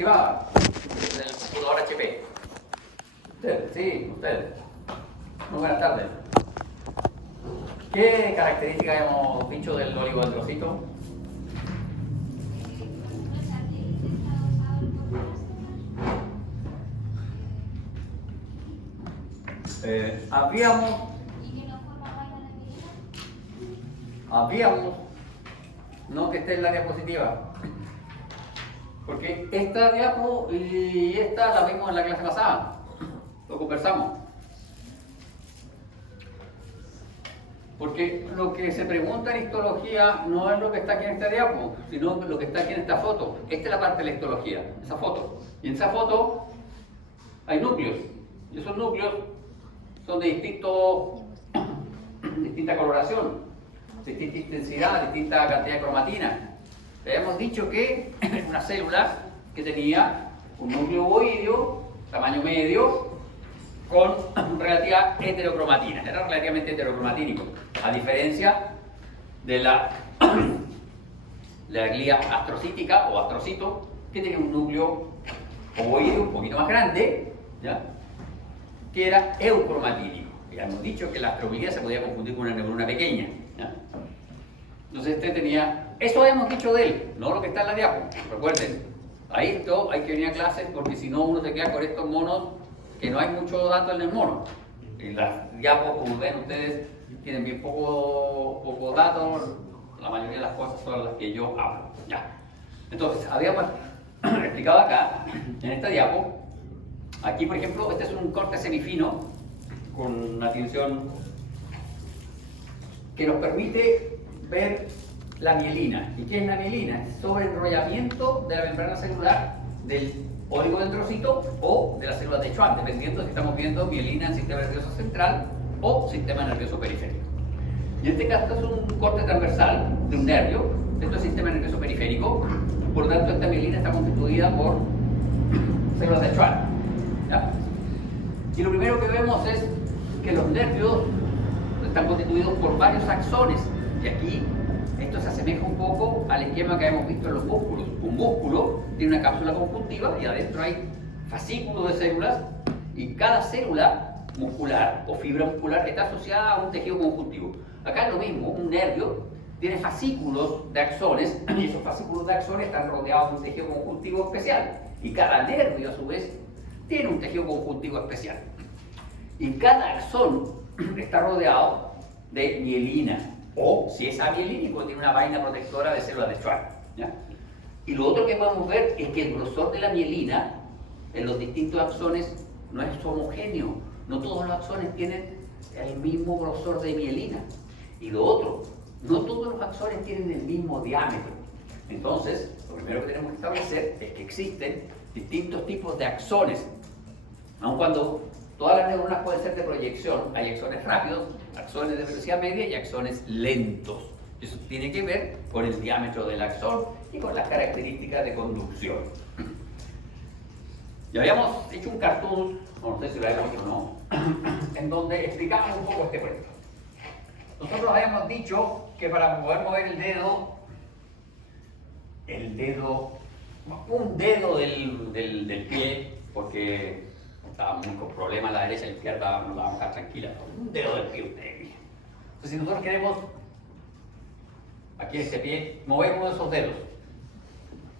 Estimada, del computador HP. Usted, sí, usted. Muy buenas tardes. ¿Qué características hemos dicho del oligodendrocito? Habíamos, no que esté en la diapositiva, porque esta diapo y esta la vimos en la clase pasada, lo conversamos. Porque lo que se pregunta en histología no es lo que está aquí en esta diapo, sino lo que está aquí en esta foto. Esta es la parte de la histología, esa foto. Y en esa foto hay núcleos, y esos núcleos son de distinta coloración, distinta intensidad, distinta cantidad de cromatina. Habíamos dicho que una célula que tenía un núcleo ovoideo, tamaño medio, con relativa heterocromatina, era relativamente heterocromatínico, a diferencia de la glía astrocítica o astrocito, que tenía un núcleo ovoideo un poquito más grande, ¿ya?, que era eucromatínico. Ya hemos dicho que la astroglía se podía confundir con una neurona pequeña, ¿ya? Entonces este tenía, eso habíamos dicho de él, no lo que está en la diapo, recuerden, ahí esto hay que venir a clases porque si no uno se queda con estos monos que no hay mucho dato en el mono. Y las diapos, como ven ustedes, tienen bien poco datos, la mayoría de las cosas son las que yo hablo. Ya. Entonces, habíamos explicado acá, en esta diapo, aquí por ejemplo, este es un corte semifino, con una tinción que nos permite ver la mielina. ¿Y qué es la mielina? Es sobreenrollamiento de la membrana celular del oligodendrocito o de las células de Schwann, dependiendo si estamos viendo mielina en sistema nervioso central o sistema nervioso periférico. Y en este caso es un corte transversal de un nervio, esto es sistema nervioso periférico, por lo tanto esta mielina está constituida por células de Schwann, ¿ya? Y lo primero que vemos es que los nervios están constituidos por varios axones, y aquí esto se asemeja un poco al esquema que hemos visto en los músculos. Un músculo tiene una cápsula conjuntiva y adentro hay fascículos de células y cada célula muscular o fibra muscular está asociada a un tejido conjuntivo. Acá es lo mismo, un nervio tiene fascículos de axones y esos fascículos de axones están rodeados de un tejido conjuntivo especial y cada nervio a su vez tiene un tejido conjuntivo especial y cada axón está rodeado de mielina. O si es amielínico, tiene una vaina protectora de células de Schwann, ¿ya? Y lo otro que podemos ver es que el grosor de la mielina en los distintos axones no es homogéneo. No todos los axones tienen el mismo grosor de mielina. Y lo otro, no todos los axones tienen el mismo diámetro. Entonces, lo primero que tenemos que establecer es que existen distintos tipos de axones. Aun cuando todas las neuronas pueden ser de proyección, hay axones rápidos, axones de velocidad media y axones lentos. Eso tiene que ver con el diámetro del axón y con las características de conducción. Ya habíamos hecho un cartoon, no sé si lo habíamos hecho o no, en donde explicamos un poco este cuento. Nosotros habíamos dicho que para poder mover un dedo del pie, porque estaba muy con problemas la derecha y la izquierda, no la vamos a dejar tranquila, un dedo del pie ustedes. Entonces si nosotros queremos, aquí en este pie, mover uno de esos dedos,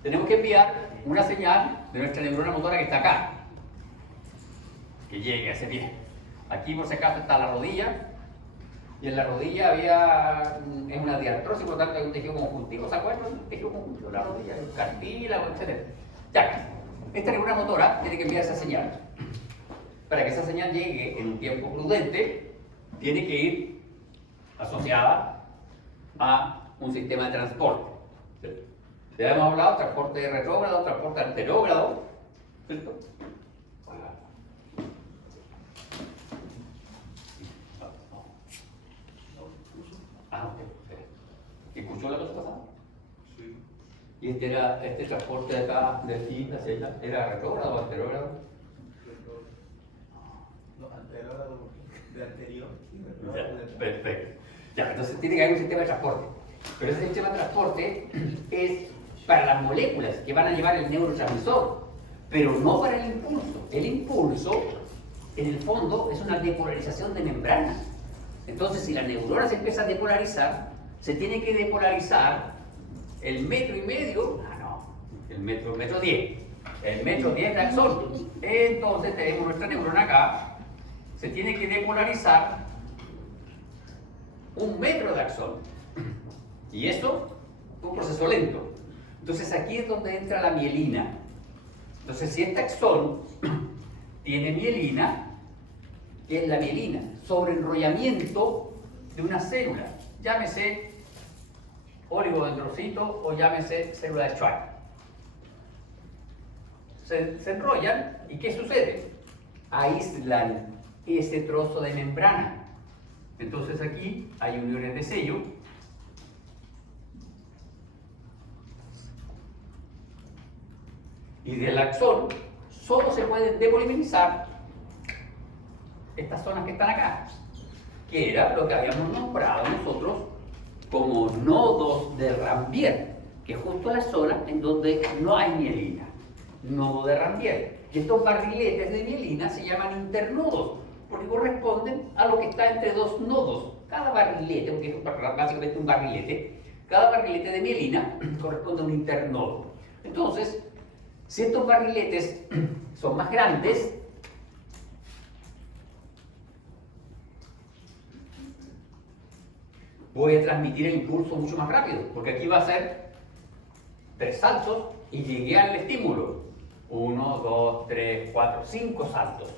tenemos que enviar una señal de nuestra neurona motora que está acá, que llegue a ese pie. Aquí por si acaso está la rodilla, y en la rodilla es una diartrosis, por lo tanto hay un tejido conjuntivo, ¿se acuerdan? Un tejido conjuntivo de la rodilla, hay un cartílago, etc. Ya, esta neurona motora tiene que enviar esa señal. Para que esa señal llegue en un tiempo prudente, tiene que ir asociada a un sistema de transporte. ¿Cierto? Ya hemos hablado, transporte retrógrado, transporte anterógrado, ¿cierto? ¿Escuchó la cosa pasada? Sí. ¿Y este transporte de acá, de aquí hacia allá, era retrógrado o anterógrado? De anterior. Ya, perfecto. Ya, entonces tiene que haber un sistema de transporte. Pero ese sistema de transporte es para las moléculas que van a llevar el neurotransmisor. pero no para el impulso. El impulso, en el fondo, es una depolarización de membrana. Entonces, si la neurona se empieza a depolarizar, se tiene que depolarizar el 1,5 metros, el metro 10, el metro 10 de axón. Entonces, tenemos nuestra neurona acá, se tiene que depolarizar 1 metro de axón. Y eso es un proceso lento. Entonces, aquí es donde entra la mielina. Entonces, si este axón tiene mielina, ¿qué es la mielina? Sobreenrollamiento de una célula, llámese oligodendrocito o llámese célula de Schwann. Se enrollan y ¿qué sucede? Aíslan ese trozo de membrana. Entonces aquí hay uniones de sello. Y del axón solo se pueden depolimerizar estas zonas que están acá, que era lo que habíamos nombrado nosotros como nodos de Rambier, que es justo la zona en donde no hay mielina, nodo de Rambier. Y estos barriletes de mielina se llaman internodos, porque corresponden a lo que está entre dos nodos. Cada barrilete, porque es básicamente un barrilete, cada barrilete de mielina corresponde a un internodo. Entonces, si estos barriletes son más grandes, voy a transmitir el impulso mucho más rápido, porque aquí va a ser 3 saltos y llegué al estímulo. 1, 2, 3, 4, 5 saltos.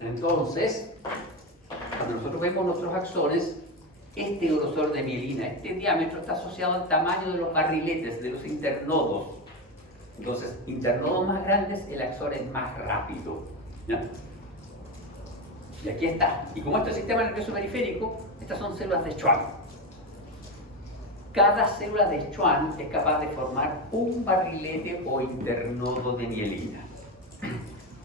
Entonces, cuando nosotros vemos nuestros axones, este grosor de mielina, este diámetro está asociado al tamaño de los barriletes, de los internodos. Entonces, internodos más grandes, el axón es más rápido. ¿Ya? Y aquí está. Y como este es el sistema nervioso periférico, estas son células de Schwann. Cada célula de Schwann es capaz de formar un barrilete o internodo de mielina.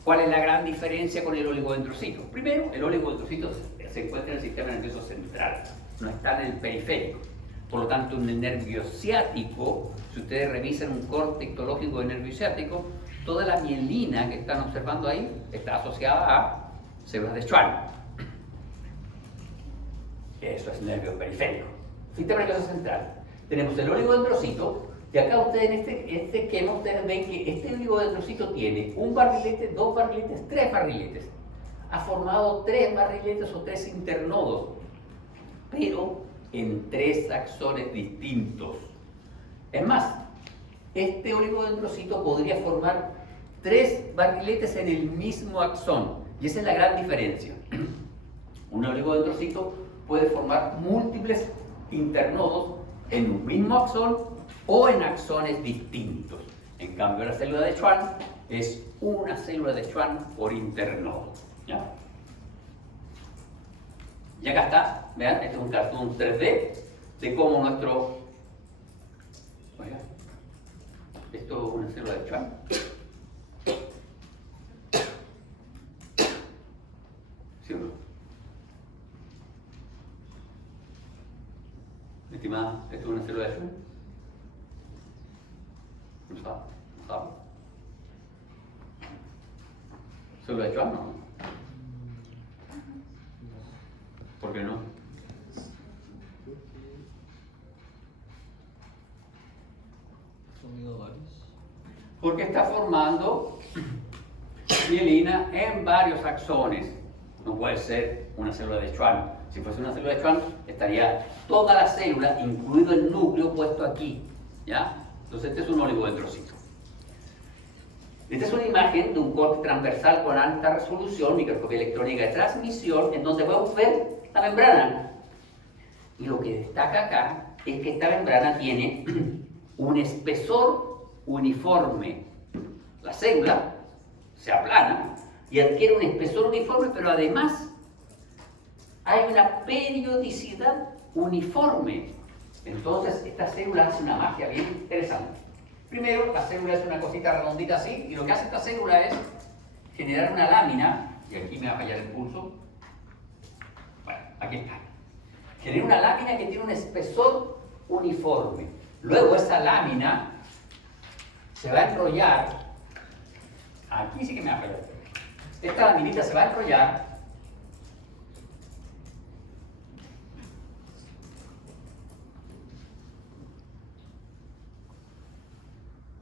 ¿Cuál es la gran diferencia con el oligodendrocito? Primero, el oligodendrocito se encuentra en el sistema nervioso central, no está en el periférico. Por lo tanto, en el nervio ciático, si ustedes revisan un corte histológico del nervio ciático, toda la mielina que están observando ahí está asociada a células de Schwann. Eso es nervio periférico. Sistema nervioso central. Tenemos el oligodendrocito, y acá ustedes en este esquema ustedes ven que este oligodendrocito tiene un barrilete, 2 barriletes, 3 barriletes. Ha formado 3 barriletes o 3 internodos, pero en 3 axones distintos. Es más, este oligodendrocito podría formar 3 barriletes en el mismo axón, y esa es la gran diferencia. Un oligodendrocito puede formar múltiples internodos en un mismo axón o en axones distintos. En cambio, la célula de Schwann es una célula de Schwann por internodo. ¿Ya? Y acá está, vean, este es un cartoon 3D de cómo nuestro... Oiga, esto es una célula de Schwann. ¿Sí o no? Estimada, ¿esto es una célula de Schwann? No sabe. ¿Célula de Schwann? No. ¿Por qué no? Porque está formando mielina en varios axones. No puede ser una célula de Schwann. Si fuese una célula de Schwann, estaría toda la célula, incluido el núcleo, puesto aquí. ¿Ya? Entonces este es un oligodendrocito. Esta es una imagen de un corte transversal con alta resolución, microscopía electrónica de transmisión, en donde podemos ver la membrana. Y lo que destaca acá es que esta membrana tiene un espesor uniforme. La célula se aplana y adquiere un espesor uniforme, pero además hay una periodicidad uniforme. Entonces esta célula hace una magia bien interesante. Primero, la célula es una cosita redondita así, y lo que hace esta célula es generar una lámina, y aquí me va a fallar el pulso. Bueno, aquí está. Genera una lámina que tiene un espesor uniforme. Luego esa lámina se va a enrollar Aquí sí que me va a fallar. Esta laminita se va a enrollar.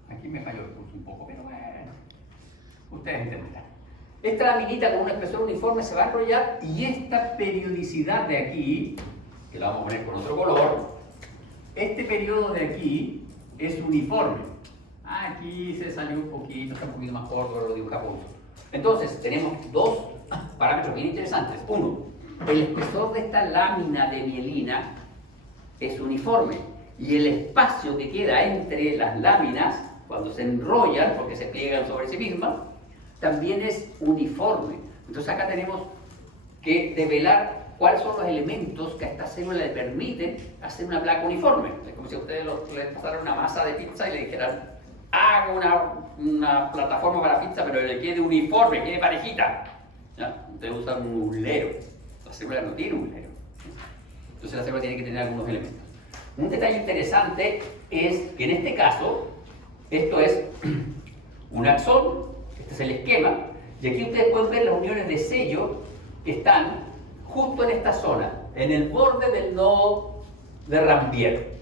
Aquí me falló el curso un poco, pero bueno, ustedes entenderán. Esta laminita con un espesor uniforme se va a enrollar y esta periodicidad de aquí, que la vamos a poner con otro color, este periodo de aquí es uniforme. Aquí se salió un poquito, está un poquito más corto, lo dibujamos. Entonces, tenemos dos parámetros bien interesantes. Uno, el espesor de esta lámina de mielina es uniforme y el espacio que queda entre las láminas, cuando se enrollan, porque se pliegan sobre sí mismas, también es uniforme. Entonces acá tenemos que develar cuáles son los elementos que a esta célula le permiten hacer una placa uniforme. Es como si a ustedes le pasaran una masa de pizza y le dijeran, haga una plataforma para pizza, pero le quede uniforme, quede parejita. ¿Ya? Ustedes usan un uslero. La célula no tiene un uslero. Entonces la célula tiene que tener algunos elementos. Un detalle interesante es que en este caso, esto es un axón, este es el esquema, y aquí ustedes pueden ver las uniones de sello que están justo en esta zona, en el borde del nodo de Rambier.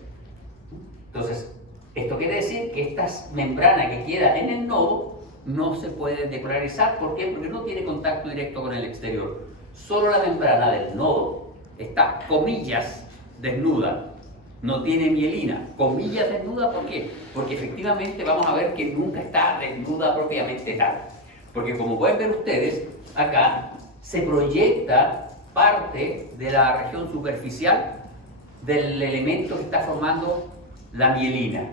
Entonces, esto quiere decir que esta membrana que queda en el nodo no se puede depolarizar. ¿Por qué? Porque no tiene contacto directo con el exterior. Solo la membrana del nodo está, comillas, desnuda. No tiene mielina. Comillas desnuda, ¿por qué? Porque efectivamente vamos a ver que nunca está desnuda propiamente tal. Porque como pueden ver ustedes, acá se proyecta parte de la región superficial del elemento que está formando la mielina.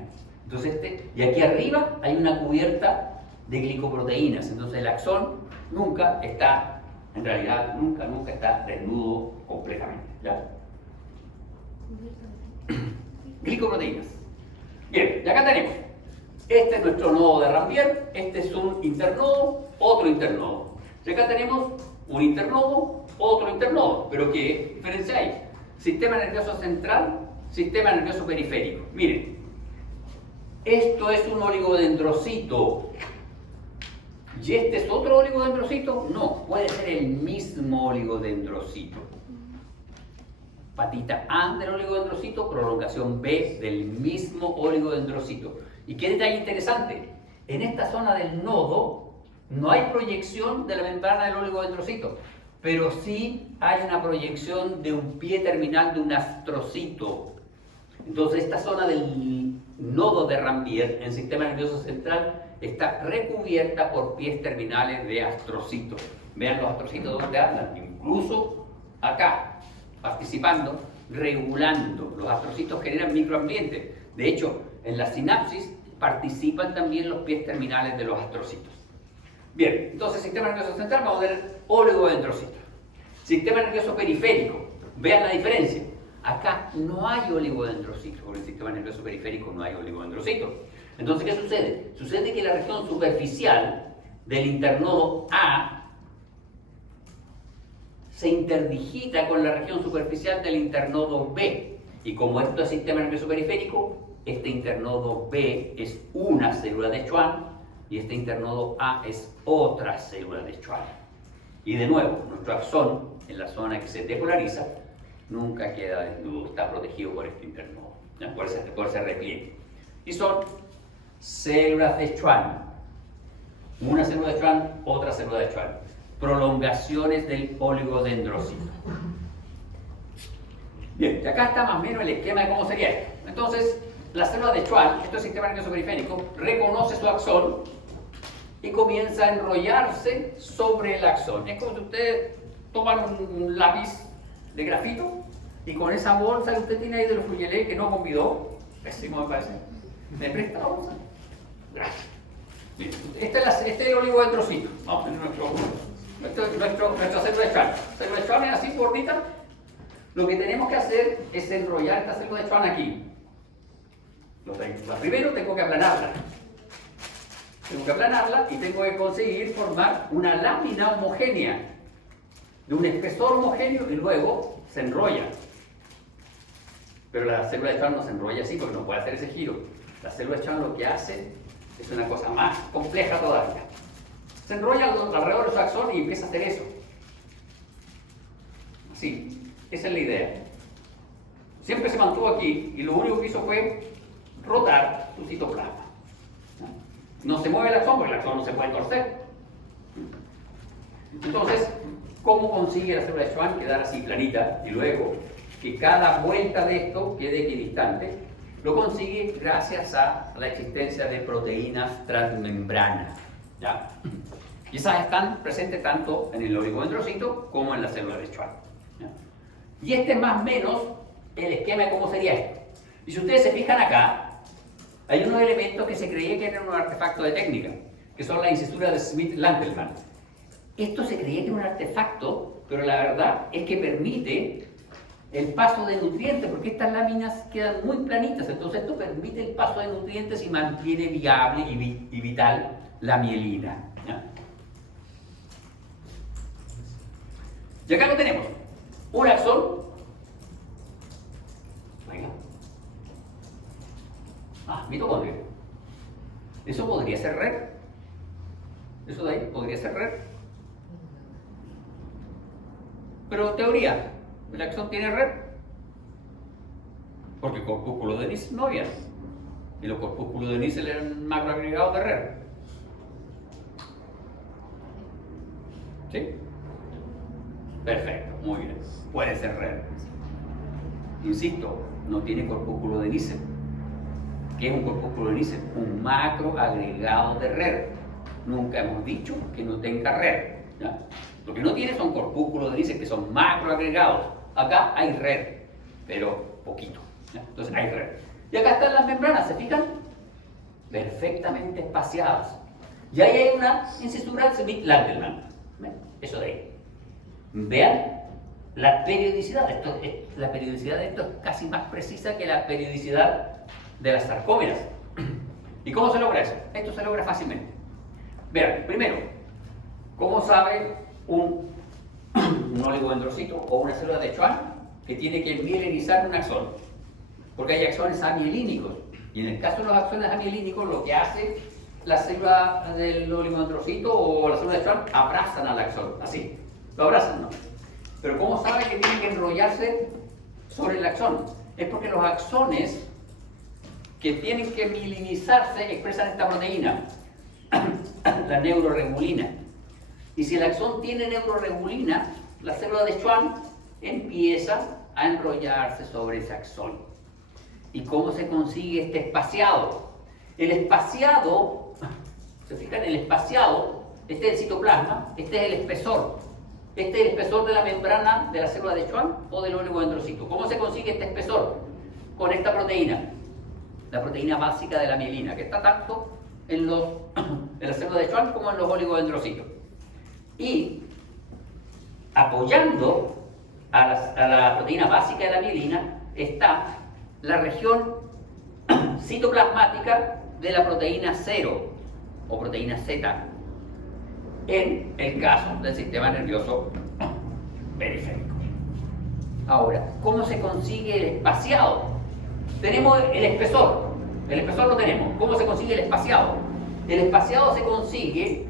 Entonces, y aquí arriba hay una cubierta de glicoproteínas. Entonces el axón nunca está, en realidad, nunca está desnudo completamente. ¿Ya? Glicoproteínas. Bien, y acá tenemos. Este es nuestro nodo de Rambier, este es un internodo, otro internodo. Y acá tenemos un internodo, otro internodo. ¿Pero qué diferencia hay? Sistema nervioso central, sistema nervioso periférico. Miren, esto es un oligodendrocito. ¿Y este es otro oligodendrocito? No, puede ser el mismo oligodendrocito. Patita A del oligodendrocito, prolongación B del mismo oligodendrocito. ¿Y qué detalle interesante? En esta zona del nodo no hay proyección de la membrana del oligodendrocito, pero sí hay una proyección de un pie terminal de un astrocito. Entonces esta zona del nodo de Rambier en el sistema nervioso central está recubierta por pies terminales de astrocitos. Vean los astrocitos donde andan, incluso acá, participando, regulando. Los astrocitos generan microambientes. De hecho, en la sinapsis participan también los pies terminales de los astrocitos. Bien, entonces sistema nervioso central vamos a tener oligodendrocitos. Sistema nervioso periférico, vean la diferencia. Acá no hay oligodendrocitos, porque en el sistema nervioso periférico no hay oligodendrocitos. Entonces, ¿qué sucede? Sucede que la región superficial del internodo A se interdigita con la región superficial del internodo B. Y como esto es sistema nervioso periférico, este internodo B es una célula de Schwann y este internodo A es otra célula de Schwann. Y de nuevo, nuestro axón, en la zona que se depolariza, nunca queda desnudo, está protegido por este internodo, ¿ya? por ese repliegue. Y son células de Schwann. Una célula de Schwann, otra célula de Schwann. Prolongaciones del oligodendrocito. Bien, y acá está más o menos el esquema de cómo sería esto. Entonces, la célula de Schwann, esto es el sistema nervioso periférico, reconoce su axón y comienza a enrollarse sobre el axón. Es como si ustedes toman un lápiz de grafito y con esa bolsa que usted tiene ahí de los Fruyelé que no convidó, pésimo me parece, ¿me presta la bolsa? Gracias. Bien. Este es el oligodendrocito. Vamos a tener nuestra célula de Schwann. La célula de Schwann es así gordita. Lo que tenemos que hacer es enrollar esta célula de Schwann aquí. Primero tengo que aplanarla. Y tengo que conseguir formar una lámina homogénea de un espesor homogéneo y luego se enrolla. Pero la célula de Schwann no se enrolla así porque no puede hacer ese giro. La célula de Schwann lo que hace es una cosa más compleja todavía. Se enrolla alrededor de su axón y empieza a hacer eso. Así, esa es la idea. Siempre se mantuvo aquí y lo único que hizo fue rotar su citoplasma. No se mueve el axón porque el axón no se puede torcer. Entonces, ¿cómo consigue la célula de Schwann quedar así planita y luego que cada vuelta de esto quede equidistante? Lo consigue gracias a la existencia de proteínas transmembranas, ¿ya? Y esas están presentes tanto en el oligodendrocito como en la célula de Schwann, ¿ya? Y este es más o menos el esquema de cómo sería esto. Y si ustedes se fijan acá, hay unos elementos que se creía que eran un artefacto de técnica, que son las incisuras de Smith-Lantelmann. Esto se creía que era un artefacto, pero la verdad es que permite el paso de nutrientes, porque estas láminas quedan muy planitas, entonces esto permite el paso de nutrientes y mantiene viable y vital la mielina, ¿ya? Y acá lo tenemos, un axón. Venga. Mitocondria. Eso podría ser red. Eso de ahí podría ser red. Pero teoría, el axón tiene red. Porque corpúsculos de Nissen no había. Y los corpúsculos de Nissen eran macroagregados de red. ¿Sí? Perfecto, muy bien. Puede ser red. Insisto, no tiene corpúsculo de Nissen. ¿Qué es un corpúsculo de Nissen? Un macroagregado de red. Nunca hemos dicho que no tenga red, ¿ya? Lo que no tiene son corpúsculos de Nissen, que son macroagregados. Acá hay red, pero poquito, ¿ya? Entonces hay red. Y acá están las membranas, ¿se fijan? Perfectamente espaciadas. Y ahí hay una incisura de Smith-Lantelmann. Eso de ahí. Vean la periodicidad. La periodicidad de esto es casi más precisa que la periodicidad de las sarcómeras. ¿Y cómo se logra eso? Esto se logra fácilmente. Vean, primero, ¿cómo sabe un oligodendrocito o una célula de Schwann que tiene que mielinizar un axón? Porque hay axones amielínicos. Y en el caso de los axones amielínicos, lo que hace la célula del oligodendrocito o la célula de Schwann, abrazan al axón. Así. Lo abrazan, ¿no? Pero ¿cómo sabe que tiene que enrollarse sobre el axón? Es porque los axones que tienen que mielinizarse expresan esta proteína, la neuroregulina. Y si el axón tiene neuroregulina, la célula de Schwann empieza a enrollarse sobre ese axón. ¿Y cómo se consigue este espaciado? El espaciado, ¿se fijan? El espaciado, este es el citoplasma, este es el espesor. Este es el espesor de la membrana de la célula de Schwann o del oligodendrocito. ¿Cómo se consigue este espesor? Con esta proteína, la proteína básica de la mielina, que está tanto en la célula de Schwann como en los oligodendrocitos. Y apoyando a la proteína básica de la mielina está la región citoplasmática de la proteína 0 o proteína Z, en el caso del sistema nervioso periférico. Ahora, ¿cómo se consigue el espaciado? Tenemos el espesor lo tenemos. ¿Cómo se consigue el espaciado? El espaciado se consigue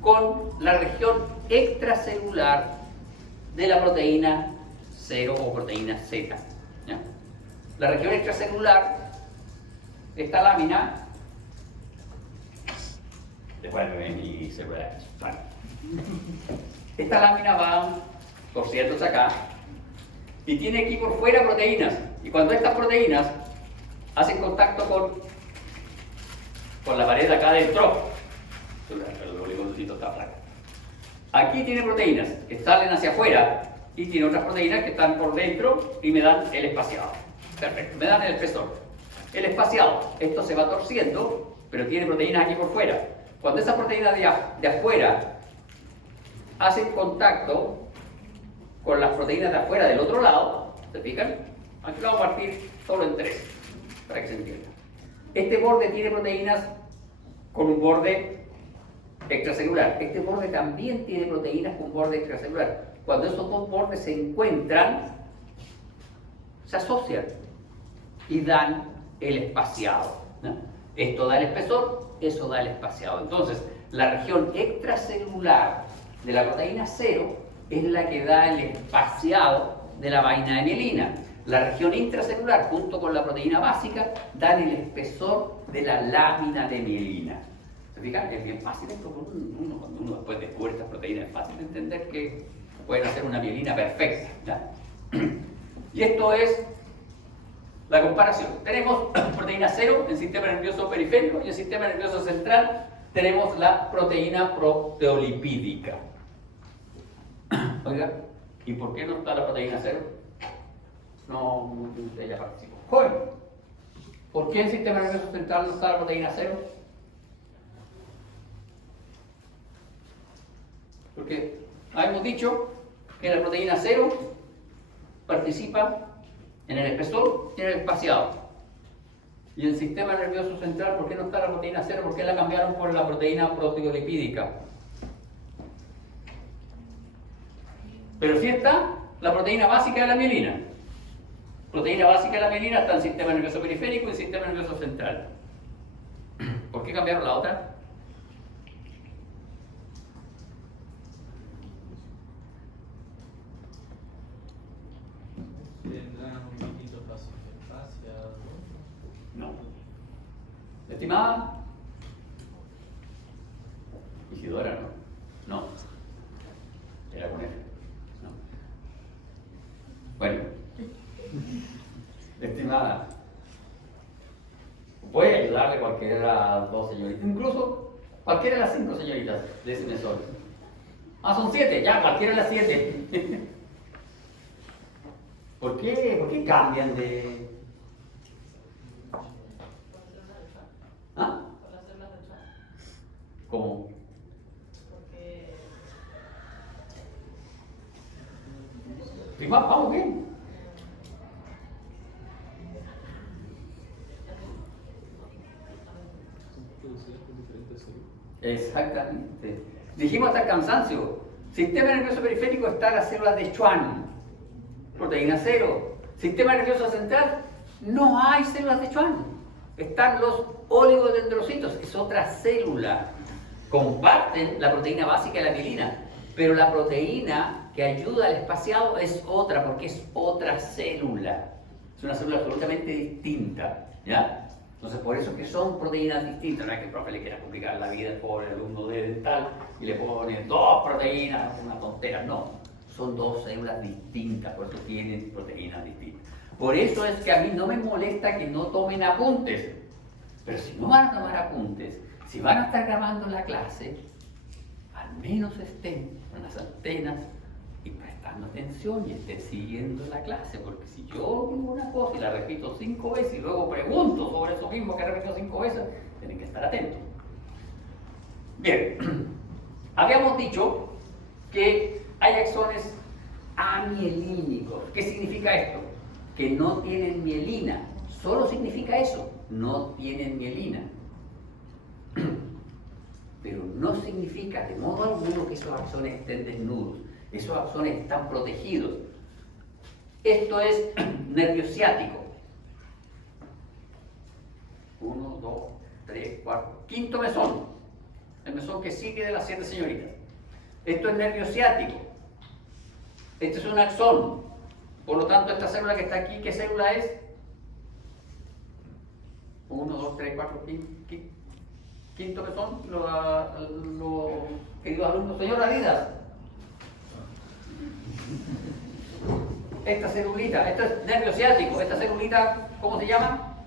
con la región extracelular de la proteína 0 o proteína Z, ¿ya? La región extracelular, esta lámina, devuelve mi célula. Vale. Esta lámina va torciéndose acá y tiene aquí por fuera proteínas. Y cuando estas proteínas hacen contacto con la pared de acá adentro, el oligodendrocito está flaco. Aquí tiene proteínas que salen hacia afuera y tiene otras proteínas que están por dentro y me dan el espaciado. Perfecto, me dan el espesor. El espaciado, esto se va torciendo, pero tiene proteínas aquí por fuera. Cuando esas proteínas de afuera hacen contacto con las proteínas de afuera del otro lado, ¿se fijan? Aquí lo vamos a partir solo en 3, para que se entienda. Este borde tiene proteínas con un borde extracelular. Este borde también tiene proteínas con borde extracelular. Cuando esos dos bordes se encuentran, se asocian y dan el espaciado, ¿no? Esto da el espesor eso da el espaciado. Entonces, la región extracelular de la proteína 0 es la que da el espaciado de la vaina de mielina. La región intracelular, junto con la proteína básica, dan el espesor de la lámina de mielina. ¿Se fijan? Es bien fácil esto, cuando uno después descubre estas proteínas, es fácil de entender que pueden hacer una mielina perfecta, ¿ya? Y esto es la comparación. Tenemos proteína 0 en el sistema nervioso periférico y en el sistema nervioso central tenemos la proteína proteolipídica. Oiga, ¿y por qué no está la proteína 0? No, usted ya participó. Joven, ¿por qué en el sistema nervioso central no está la proteína 0? Porque hemos dicho que la proteína 0 participa en el espesor y en el espaciado. Y en el sistema nervioso central, ¿por qué no está la proteína 0? ¿Por qué la cambiaron por la proteína proteolipídica? Pero sí está la proteína básica de la mielina. Proteína básica de la mielina está en el sistema nervioso periférico y el sistema nervioso central. ¿Por qué cambiaron la otra? Tendrán un poquito espaciado. No. Estimada Isidora, no. No. Era con él. No. Bueno. Estimada, puede ayudarle cualquiera de las dos señoritas, incluso cualquiera de las 5 señoritas de ese mesón. Ah, son 7, ya, cualquiera de las 7. ¿Por qué cambian de...? ¿Ah? ¿Cómo? Sí, vamos bien. Exactamente. Dijimos hasta el cansancio. Sistema nervioso periférico está las células de Schwann, proteína 0. Sistema nervioso central, no hay células de Schwann. Están los oligodendrocitos, es otra célula. Comparten la proteína básica de la mielina, pero la proteína que ayuda al espaciado es otra, porque es otra célula. Es una célula absolutamente distinta, ¿ya? Entonces, por eso es que son proteínas distintas. No es que el profe le quiera complicar la vida al pobre alumno de dental y le pone 2 proteínas, una tontera. No, son 2 células distintas, por eso tienen proteínas distintas. Por eso es que a mí no me molesta que no tomen apuntes. Pero si no van a tomar apuntes, si van a estar grabando la clase, al menos estén con las antenas y prestando atención y estén siguiendo la clase, porque si yo digo una cosa y la repito 5 veces y luego pregunto sobre eso mismo que he repetido 5 veces, tienen que estar atentos. Bien, habíamos dicho que hay axones amielínicos. ¿Qué significa esto? Que no tienen mielina. Solo significa eso, no tienen mielina. Pero no significa de modo alguno que esos axones estén desnudos. Esos axones están protegidos. Esto es nervio ciático. 1, 2, 3, 4, quinto mesón. El mesón que sigue de las 7 señoritas. Esto es nervio ciático. Este es un axón. Por lo tanto, esta célula que está aquí, ¿qué célula es? 1, 2, 3, 4, quinto mesón. Los queridos alumnos. Señora Adidas. Esta celulita, esto es nervio ciático. Esta celulita, ¿cómo se llama?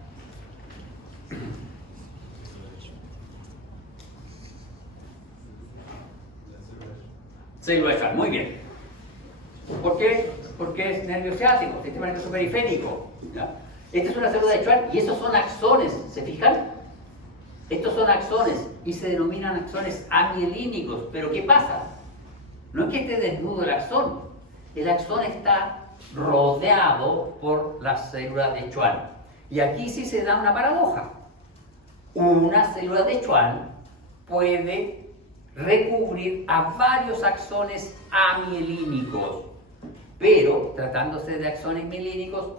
Célula de Schwann, muy bien. ¿Por qué? Porque es nervio ciático, sistema nervioso periférico. ¿Ya? Esta es una célula de Schwann y estos son axones, ¿se fijan? Estos son axones y se denominan axones amielínicos. Pero ¿qué pasa? No es que esté desnudo el axón está rodeado por las células de Schwann. Y aquí sí se da una paradoja. Una célula de Schwann puede recubrir a varios axones amielínicos, pero tratándose de axones mielínicos,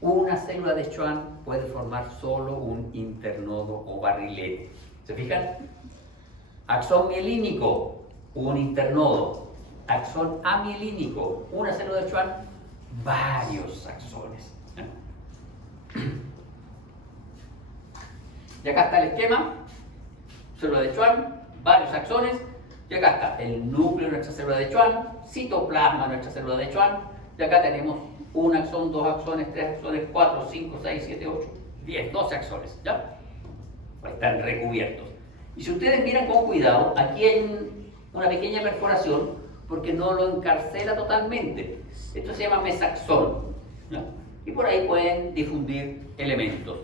una célula de Schwann puede formar solo un internodo o barrilete. ¿Se fijan? Axón mielínico, un internodo. Axón amielínico, una célula de Schwann, varios axones. Y acá está el esquema, célula de Schwann, varios axones, y acá está el núcleo de nuestra célula de Schwann, citoplasma de nuestra célula de Schwann, y acá tenemos un axón, dos axones, tres axones, 4, 5, 6, 7, 8, 10, 12 axones, ¿ya? Están recubiertos. Y si ustedes miran con cuidado, aquí hay una pequeña perforación porque no lo encarcela totalmente. Esto se llama mesaxón, ¿ya? Y por ahí pueden difundir elementos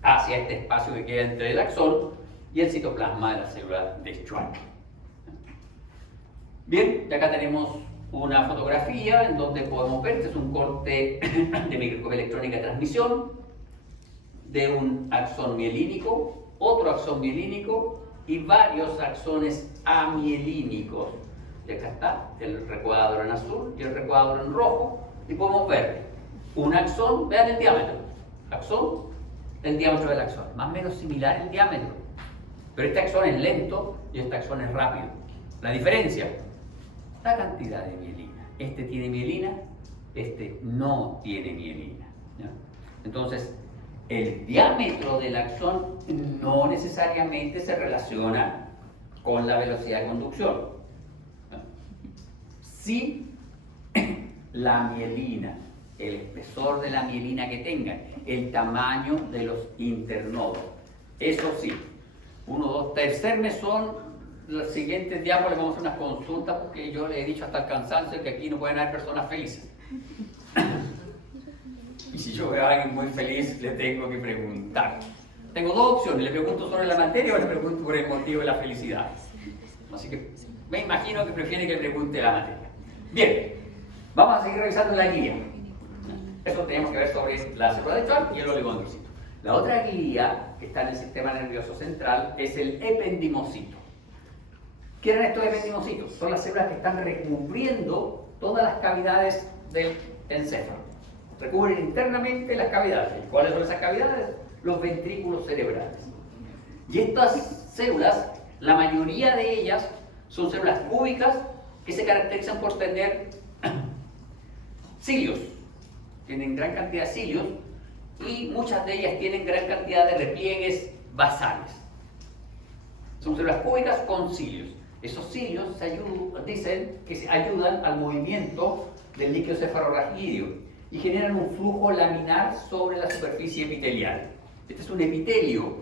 hacia este espacio que queda entre el axón y el citoplasma de la célula de Schwann. Bien, y acá tenemos una fotografía en donde podemos ver, este es un corte de microscopía electrónica de transmisión de un axón mielínico, otro axón mielínico y varios axones amielínicos. Y acá está el recuadro en azul y el recuadro en rojo, y podemos ver un axón, vean el diámetro, axón, el diámetro del axón, más o menos similar el diámetro, pero este axón es lento y este axón es rápido. La diferencia, la cantidad de mielina. Este tiene mielina, este no tiene mielina, ¿ya? Entonces, el diámetro del axón no necesariamente se relaciona con la velocidad de conducción. ¿Ya? Sí, la mielina, el espesor de la mielina que tengan, el tamaño de los internodos. Eso sí. 1, 2, tercer mesón. Los siguientes diapos les vamos a hacer unas consultas porque yo les he dicho hasta el cansancio que aquí no pueden haber personas felices. Y si yo veo a alguien muy feliz, le tengo que preguntar. Tengo dos opciones, le pregunto sobre la materia o le pregunto por el motivo de la felicidad. Así que me imagino que prefiere que le pregunte la materia. Bien, vamos a seguir revisando la guía. Eso teníamos que ver sobre la célula de Schwann y el oligodendrocito. La otra guía que está en el sistema nervioso central es el ependimocito. ¿Qué eran estos ependimocitos? Son las células que están recubriendo todas las cavidades del encéfalo. Recubren internamente las cavidades. ¿Cuáles son esas cavidades? Los ventrículos cerebrales. Y estas células, la mayoría de ellas, son células cúbicas que se caracterizan por tener cilios. Tienen gran cantidad de cilios y muchas de ellas tienen gran cantidad de repliegues basales. Son células cúbicas con cilios. Esos cilios dicen que se ayudan al movimiento del líquido cefalorraquídeo y generan un flujo laminar sobre la superficie epitelial. Este es un epitelio.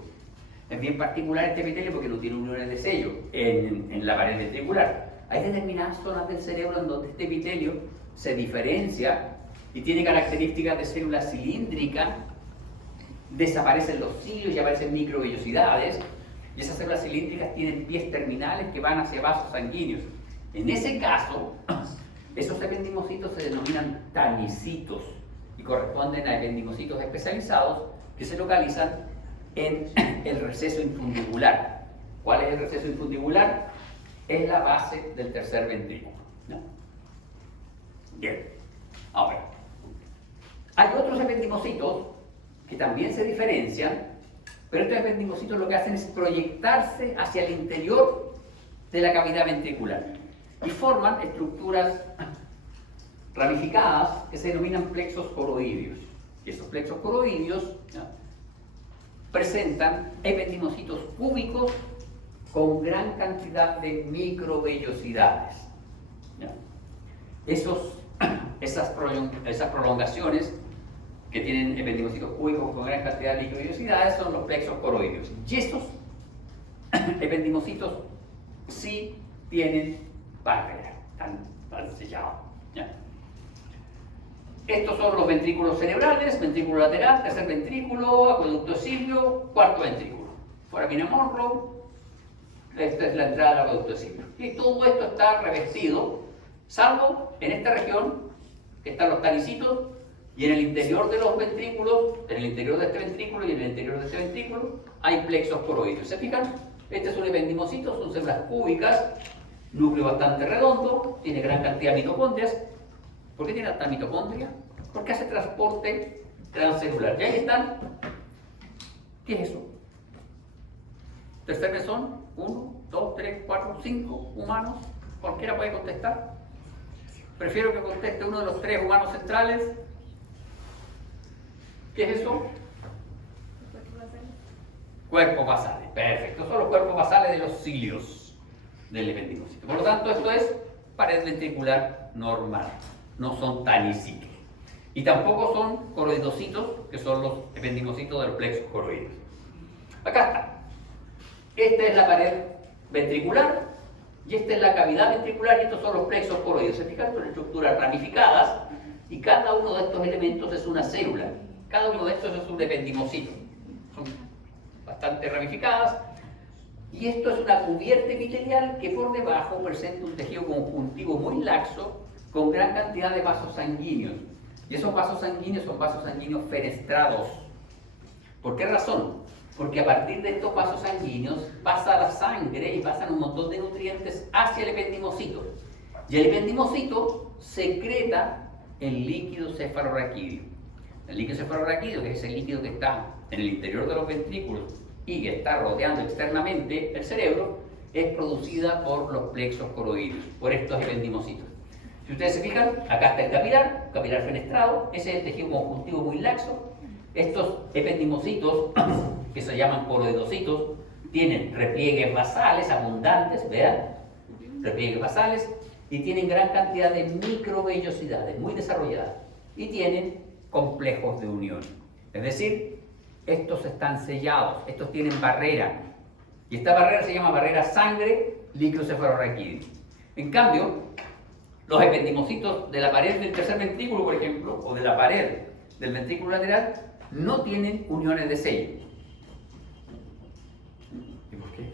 Es bien particular este epitelio porque no tiene uniones de sello en la pared ventricular. Hay determinadas zonas del cerebro en donde este epitelio se diferencia y tiene características de célula cilíndrica. Desaparecen los cilios y aparecen microvellosidades. Y esas células cilíndricas tienen pies terminales que van hacia vasos sanguíneos. En ese caso, esos ependimocitos se denominan tanicitos y corresponden a ependimocitos especializados que se localizan en el receso infundibular. ¿Cuál es el receso infundibular? Es la base del tercer ventrículo, ¿no? Bien, ahora, hay otros ependimocitos que también se diferencian. Pero estos ependimocitos lo que hacen es proyectarse hacia el interior de la cavidad ventricular y forman estructuras ramificadas que se denominan plexos coroideos. Y esos plexos coroideos, ¿ya?, presentan ependimocitos cúbicos con gran cantidad de microvellosidades, ¿ya? Esas prolongaciones que tienen ependimocitos cúbicos con gran cantidad de microvellosidades son los plexos coroideos. Y estos ependimocitos sí tienen barrera, están sellados, ¿ya? Estos son los ventrículos cerebrales, ventrículo lateral, tercer ventrículo, acueducto silio, cuarto ventrículo. Foramina Monroe, esta es la entrada del acueducto silio. Y todo esto está revestido, salvo en esta región que están los tanicitos. Y en el interior de los ventrículos, en el interior de este ventrículo y en el interior de este ventrículo, hay plexos coroideos. ¿Se fijan? Este es un ependimocito, son células cúbicas, núcleo bastante redondo, tiene gran cantidad de mitocondrias. ¿Por qué tiene tanta mitocondria? Porque hace transporte transcelular. Y ahí están. ¿Qué es eso? Tercer mesón, 1, 2, 3, 4, 5 humanos. Cualquiera puede contestar. Prefiero que conteste uno de los 3 humanos centrales. ¿Qué es eso? Cuerpos basales. Perfecto. Son los cuerpos basales de los cilios del ependimocito. Por lo tanto, esto es pared ventricular normal. No son tanicicles. Y tampoco son coroidocitos, que son los ependimocitos de los plexos coroides. Acá está. Esta es la pared ventricular y esta es la cavidad ventricular y estos son los plexos coroides. Se fijan, son estructuras ramificadas y cada uno de estos elementos es una célula. Cada uno de estos es un ependimocito. Son bastante ramificadas. Y esto es una cubierta epitelial que por debajo presenta un tejido conjuntivo muy laxo con gran cantidad de vasos sanguíneos. Y esos vasos sanguíneos son vasos sanguíneos fenestrados. ¿Por qué razón? Porque a partir de estos vasos sanguíneos pasa la sangre y pasan un montón de nutrientes hacia el ependimocito. Y el ependimocito secreta el líquido cefalorraquídeo. El líquido cefalorraquídeo, que es el líquido que está en el interior de los ventrículos y que está rodeando externamente el cerebro, es producida por los plexos coroides, por estos ependimocitos. Si ustedes se fijan, acá está el capilar fenestrado, ese es el tejido conjuntivo muy laxo. Estos ependimocitos, que se llaman coroidocitos, tienen repliegues basales abundantes, vean, repliegues basales, y tienen gran cantidad de microvellosidades, muy desarrolladas, y tienen complejos de unión. Es decir, estos están sellados, estos tienen barrera, y esta barrera se llama barrera sangre-líquido cefalorraquídeo. En cambio, los ependimocitos de la pared del tercer ventrículo, por ejemplo, o de la pared del ventrículo lateral, no tienen uniones de sello. ¿Y por qué?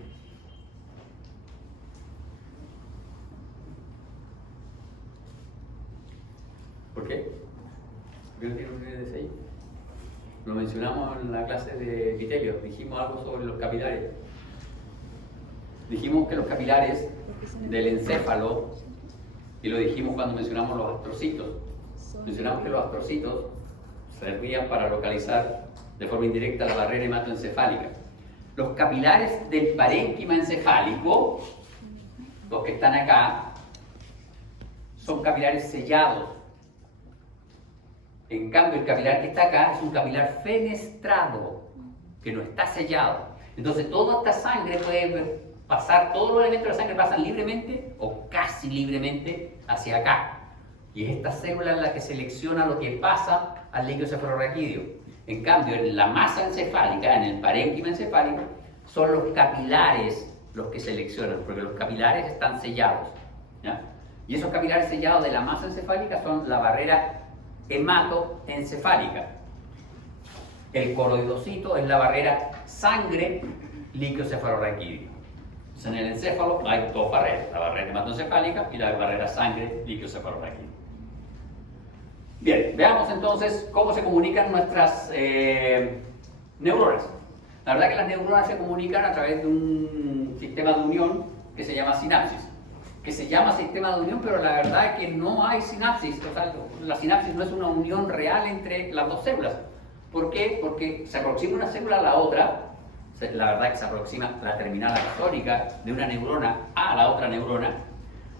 ¿Por qué? ¿Por qué no tienen uniones de sello? Lo mencionamos en la clase de epitelio, dijimos algo sobre los capilares. Dijimos que los capilares del encéfalo, y lo dijimos cuando mencionamos los astrocitos, mencionamos que los astrocitos servían para localizar de forma indirecta la barrera hematoencefálica. Los capilares del parénquima encefálico, los que están acá, son capilares sellados. En cambio, el capilar que está acá es un capilar fenestrado, que no está sellado. Entonces, toda esta sangre puede pasar, todos los elementos de la sangre pasan libremente o casi libremente hacia acá. Y es esta célula la que selecciona lo que pasa al líquido cefalorraquídeo. En cambio, en la masa encefálica, en el parénquima encefálico, son los capilares los que seleccionan, porque los capilares están sellados, ¿ya? Y esos capilares sellados de la masa encefálica son la barrera hematoencefálica. El coroidocito es la barrera sangre-líquido cefalorraquídeo. En el encéfalo hay dos barreras, la barrera hematoencefálica y la barrera sangre-líquido cefalorraquídeo. Bien, veamos entonces cómo se comunican nuestras neuronas. La verdad que las neuronas se comunican a través de un sistema de unión que se llama sinapsis. Que se llama sistema de unión, pero la verdad es que no hay sinapsis. O sea, la sinapsis no es una unión real entre las dos células. ¿Por qué? Porque se aproxima una célula a la otra. La verdad es que se aproxima la terminal axónica de una neurona a la otra neurona,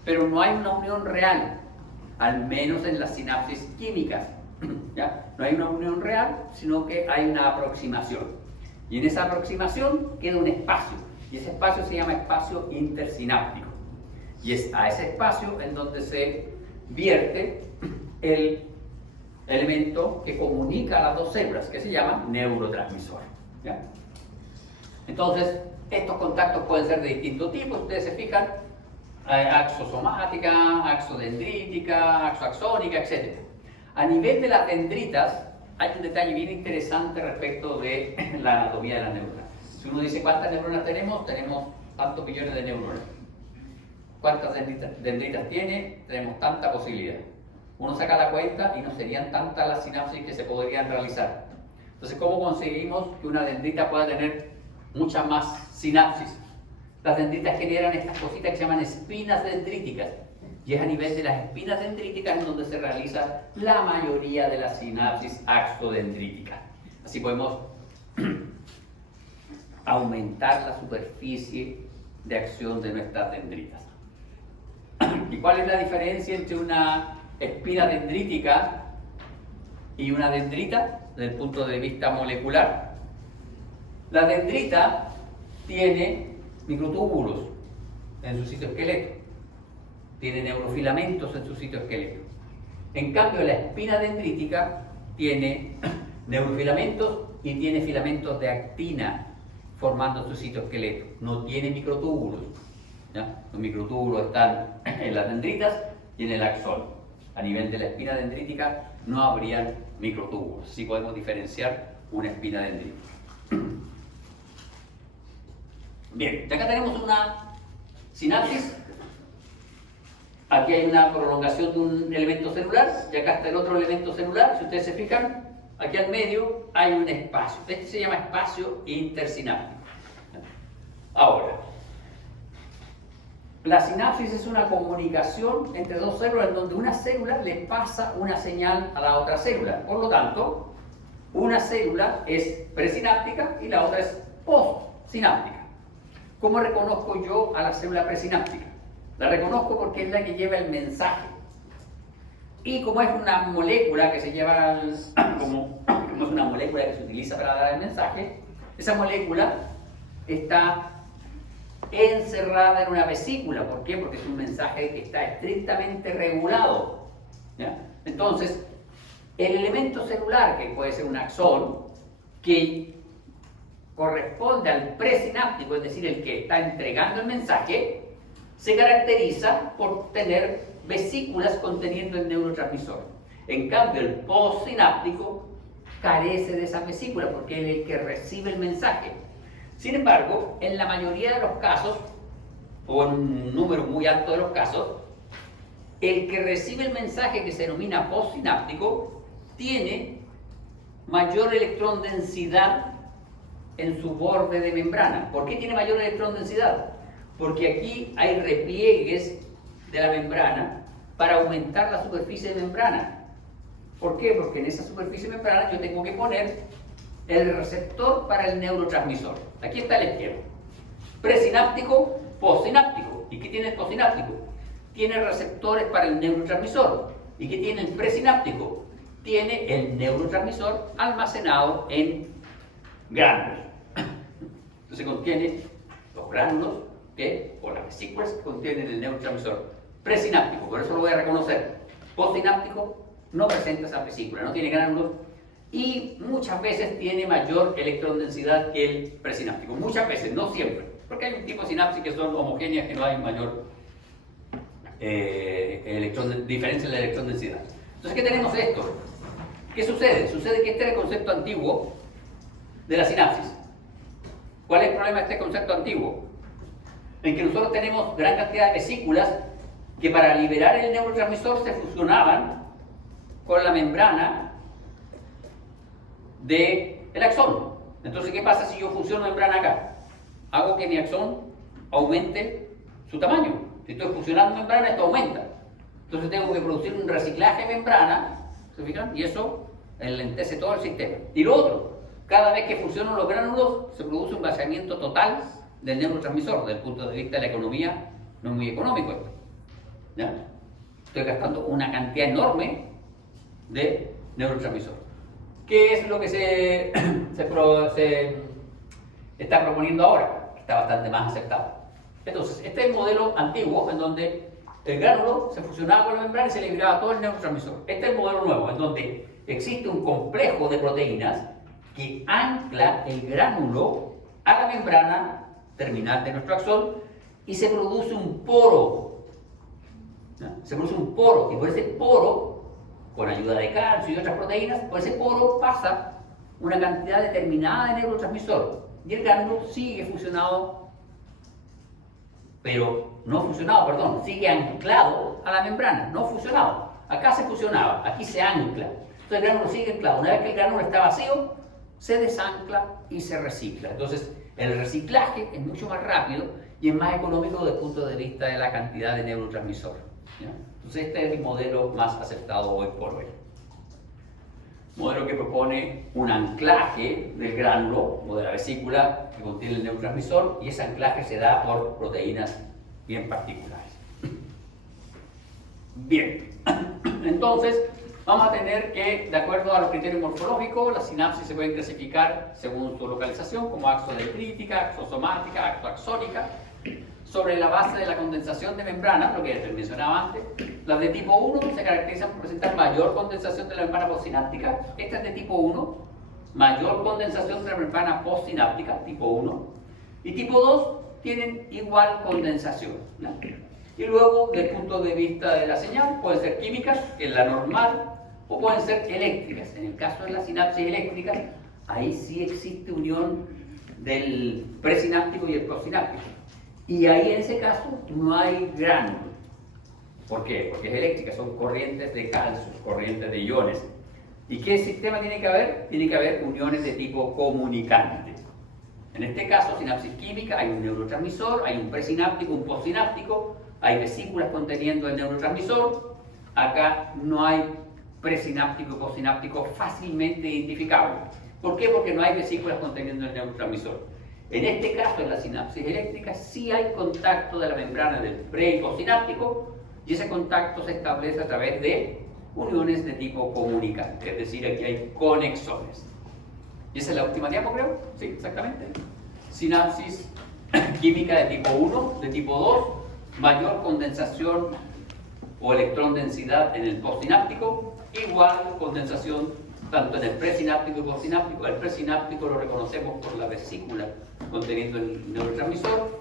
pero no hay una unión real, al menos en las sinapsis químicas. ¿Ya? No hay una unión real, sino que hay una aproximación. Y en esa aproximación queda un espacio, y ese espacio se llama espacio intersináptico. Y es a ese espacio en donde se vierte el elemento que comunica a las dos células, que se llama neurotransmisor. ¿Ya? Entonces, estos contactos pueden ser de distintos tipos. Ustedes se fijan, axosomática, axodendrítica, axoaxónica, etc. A nivel de las dendritas, hay un detalle bien interesante respecto de la anatomía de las neuronas. Si uno dice cuántas neuronas tenemos tantos millones de neuronas. ¿Cuántas dendritas tiene? Tenemos tanta posibilidad. Uno saca la cuenta y no serían tantas las sinapsis que se podrían realizar. Entonces, ¿cómo conseguimos que una dendrita pueda tener muchas más sinapsis? Las dendritas generan estas cositas que se llaman espinas dendríticas. Y es a nivel de las espinas dendríticas en donde se realiza la mayoría de las sinapsis axodendríticas. Así podemos aumentar la superficie de acción de nuestras dendritas. ¿Y cuál es la diferencia entre una espina dendrítica y una dendrita desde el punto de vista molecular? La dendrita tiene microtúbulos en su citoesqueleto, tiene neurofilamentos en su citoesqueleto. En cambio, la espina dendrítica tiene neurofilamentos y tiene filamentos de actina formando su citoesqueleto. No tiene microtúbulos, ¿ya? Los microtúbulos están en las dendritas y en el axón. A nivel de la espina dendrítica no habrían microtúbulos. Así podemos diferenciar una espina dendrítica. Bien, y acá tenemos una sinapsis. Aquí hay una prolongación de un elemento celular y acá está el otro elemento celular. Si ustedes se fijan, aquí al medio hay un espacio. Este se llama espacio intersináptico. Ahora, la sinapsis es una comunicación entre dos células en donde una célula le pasa una señal a la otra célula. Por lo tanto, una célula es presináptica y la otra es postsináptica. ¿Cómo reconozco yo a la célula presináptica? La reconozco porque es la que lleva el mensaje. Y como es una molécula que se lleva, como es una molécula que se utiliza para dar el mensaje, esa molécula está encerrada en una vesícula. ¿Por qué? Porque es un mensaje que está estrictamente regulado, ¿ya? Entonces, el elemento celular, que puede ser un axón, que corresponde al presináptico, es decir, el que está entregando el mensaje, se caracteriza por tener vesículas conteniendo el neurotransmisor. En cambio, el postsináptico carece de esas vesículas porque es el que recibe el mensaje. Sin embargo, en la mayoría de los casos, o en un número muy alto de los casos, el que recibe el mensaje, que se denomina postsináptico, tiene mayor electrón densidad en su borde de membrana. ¿Por qué tiene mayor electrón densidad? Porque aquí hay repliegues de la membrana para aumentar la superficie de membrana. ¿Por qué? Porque en esa superficie de membrana yo tengo que poner el receptor para el neurotransmisor. Aquí está a la izquierda. Presináptico, postsináptico. ¿Y qué tiene el postsináptico? Tiene receptores para el neurotransmisor. ¿Y qué tiene el presináptico? Tiene el neurotransmisor almacenado en gránulos. Entonces contiene los gránulos o las vesículas que contienen el neurotransmisor presináptico, por eso lo voy a reconocer. Postsináptico no presenta esa vesícula, no tiene gránulos y muchas veces tiene mayor electrón densidad que el presináptico. Muchas veces, no siempre, porque hay un tipo de sinapsis que son homogéneas, que no hay mayor diferencia en la electrón densidad. Entonces, ¿qué tenemos esto? ¿Qué sucede? Sucede que este era el concepto antiguo de la sinapsis. ¿Cuál es el problema de este concepto antiguo? En que nosotros tenemos gran cantidad de vesículas que para liberar el neurotransmisor se fusionaban con la membrana del axón. Entonces, ¿qué pasa si yo fusiono membrana acá? Hago que mi axón aumente su tamaño. Si estoy fusionando membrana, esto aumenta. Entonces tengo que producir un reciclaje de membrana, ¿se fijan? Y eso enlentece todo el sistema. Y lo otro, cada vez que fusiono los gránulos, se produce un vaciamiento total del neurotransmisor. Desde el punto de vista de la economía, no es muy económico esto, ¿ya? Estoy gastando una cantidad enorme de neurotransmisor. ¿Qué es lo que se está proponiendo ahora? Que está bastante más aceptado. Entonces, este es el modelo antiguo en donde el gránulo se fusionaba con la membrana y se liberaba todo el neurotransmisor. Este es el modelo nuevo, en donde existe un complejo de proteínas que ancla el gránulo a la membrana terminal de nuestro axón y se produce un poro. ¿No? Se produce un poro y por ese poro, con ayuda de calcio y otras proteínas, por ese poro pasa una cantidad determinada de neurotransmisor y el gránulo sigue fusionado, pero no fusionado, perdón, sigue anclado a la membrana, no fusionado. Acá se fusionaba, aquí se ancla. Entonces el gránulo sigue anclado. Una vez que el gránulo está vacío, se desancla y se recicla. Entonces el reciclaje es mucho más rápido y es más económico desde el punto de vista de la cantidad de neurotransmisor, ¿ya? Entonces este es el modelo más aceptado hoy por hoy. modelo que propone un anclaje del gránulo o de la vesícula que contiene el neurotransmisor, y ese anclaje se da por proteínas bien particulares. Bien, entonces vamos a tener que, de acuerdo a los criterios morfológicos, las sinapsis se pueden clasificar según su localización como axodendrítica, axosomática, axónica. Sobre la base de la condensación de membrana, lo que les mencionaba antes, las de tipo 1 se caracterizan por presentar mayor condensación de la membrana postsináptica. Esta es de tipo 1, mayor condensación de la membrana postsináptica, tipo 1. Y tipo 2 tienen igual condensación, ¿no? Y luego, desde el punto de vista de la señal, pueden ser químicas, que es la normal, o pueden ser eléctricas. En el caso de las sinapsis eléctricas, ahí sí existe unión del presináptico y el postsináptico. Y ahí en ese caso no hay gránulo. ¿Por qué? Porque es eléctrica, son corrientes de calcio, corrientes de iones. ¿Y qué sistema tiene que haber? Tiene que haber uniones de tipo comunicante. En este caso, sinapsis química, hay un neurotransmisor, hay un presináptico, un postsináptico, hay vesículas conteniendo el neurotransmisor. Acá no hay presináptico y postsináptico fácilmente identificables. ¿Por qué? Porque no hay vesículas conteniendo el neurotransmisor. En este caso, en la sinapsis eléctrica, sí hay contacto de la membrana del pre y postsináptico, y ese contacto se establece a través de uniones de tipo comunicante, es decir, aquí hay conexones. ¿Y esa es la última diapo, creo? Sí, exactamente. Sinapsis química de tipo 1, de tipo 2, mayor condensación o electrón densidad en el postsináptico, igual condensación tanto en el presináptico y postsináptico. El presináptico lo reconocemos por la vesícula conteniendo el neurotransmisor.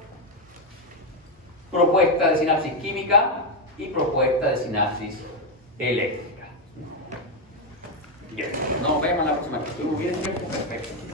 Propuesta de sinapsis química y propuesta de sinapsis eléctrica. Bien, nos vemos la próxima. ¿Estuvo bien? Perfecto.